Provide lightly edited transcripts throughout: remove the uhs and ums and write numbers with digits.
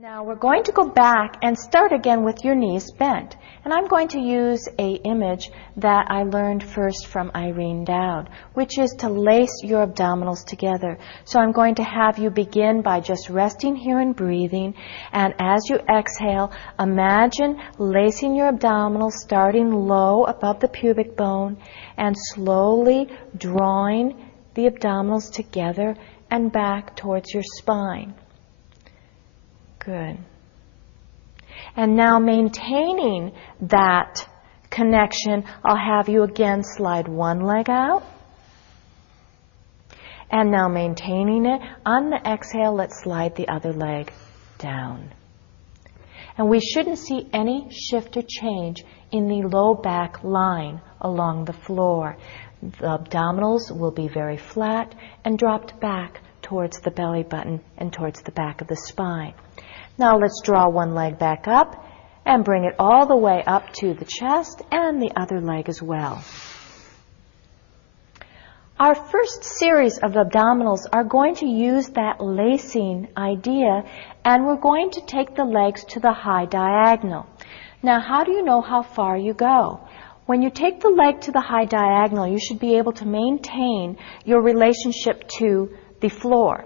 Now we're going to go back and start again with your knees bent. And I'm going to use an image that I learned first from Irene Dowd, which is to lace your abdominals together. So I'm going to have you begin by just resting here and breathing. And as you exhale, imagine lacing your abdominals starting low above the pubic bone and slowly drawing the abdominals together and back towards your spine. Good. And now maintaining that connection, I'll have you again slide one leg out. And now maintaining it, on the exhale, let's slide the other leg down. And we shouldn't see any shift or change in the low back line along the floor. The abdominals will be very flat and dropped back towards the belly button and towards the back of the spine. Now let's draw one leg back up and bring it all the way up to the chest and the other leg as well. Our first series of abdominals are going to use that lacing idea, and we're going to take the legs to the high diagonal. Now, how do you know how far you go? When you take the leg to the high diagonal, you should be able to maintain your relationship to the floor.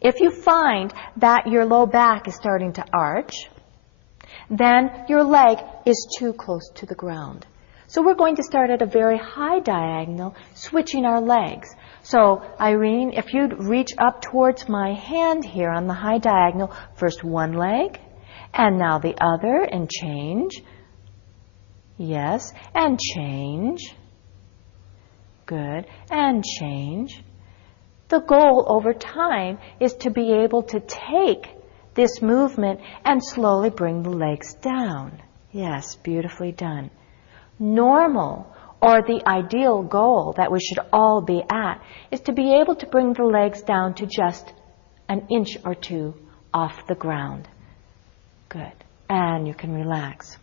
If you find that your low back is starting to arch, then your leg is too close to the ground. So we're going to start at a very high diagonal, switching our legs. So Irene, if you'd reach up towards my hand here on the high diagonal, first one leg, and now the other, and change. Yes, and change. Good, and change. The goal over time is to be able to take this movement and slowly bring the legs down. Yes, beautifully done. Normal, or the ideal goal that we should all be at, is to be able to bring the legs down to just an inch or two off the ground. Good. And you can relax.